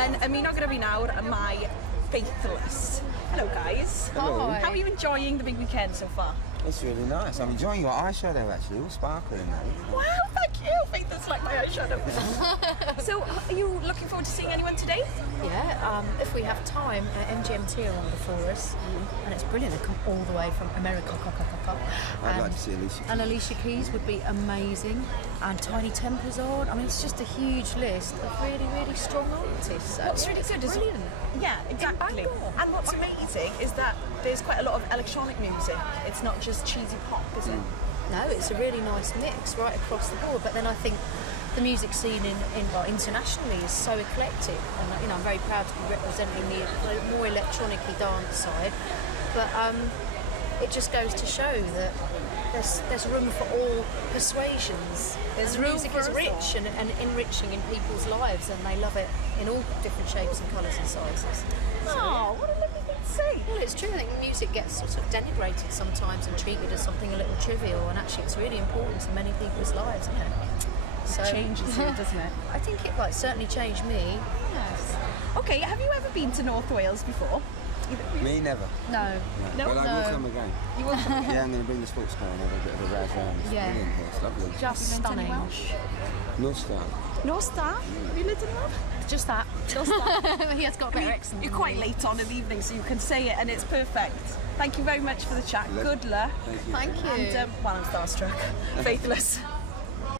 Yn ymuno gyda fi nawr y mae Faithless. Hello guys. Hello. How are you enjoying the big weekend so far? It's really nice. I'm enjoying your eyeshadow actually, all sparkling now. Wow, thank you. Faithless like my eyeshadow. So, are you looking forward to seeing anyone today? Yeah, if we have time, MGMT are on before us, and it's brilliant. They come all the way from America. I'd like to see Alicia. And Alicia Keys would be amazing, and Tiny Temper's on. I mean, it's just a huge list of really, really strong artists. So, What's really good is brilliant. Yeah, exactly. And what's amazing is that there's quite a lot of electronic music. It's not just cheesy pop, is it? No, it's a really nice mix right across the board. But then I think the music scene internationally is so eclectic, and I'm very proud to be representing the more electronically dance side. But it just goes to show that there's room for all persuasions. There's and room music for is us rich and enriching in people's lives, and they love it in all different shapes and colours and sizes. Oh, what a lovely thing to say. Well, it's true. I think music gets sort of denigrated sometimes and treated as something a little trivial, and actually it's really important to many people's lives, isn't it? So, It changes you, doesn't it? I think it certainly changed me. Yes. Okay, have you ever been to North Wales before? Me, never. No. No? But I will come again. You will come. Yeah, I'm going to bring the sports car and have a bit of a razz round. It's Yeah. brilliant here. It's lovely. Just Have you been to any stunning. Welsh? North Star. North Star? Have you lived in North? Just that. North Star. He has got a better accent. You're quite late on in the evening, so you can say it, and it's perfect. Thank you very much for the chat. Lovely. Good luck. Thank you. Thank you. And, well, I'm starstruck. Faithless.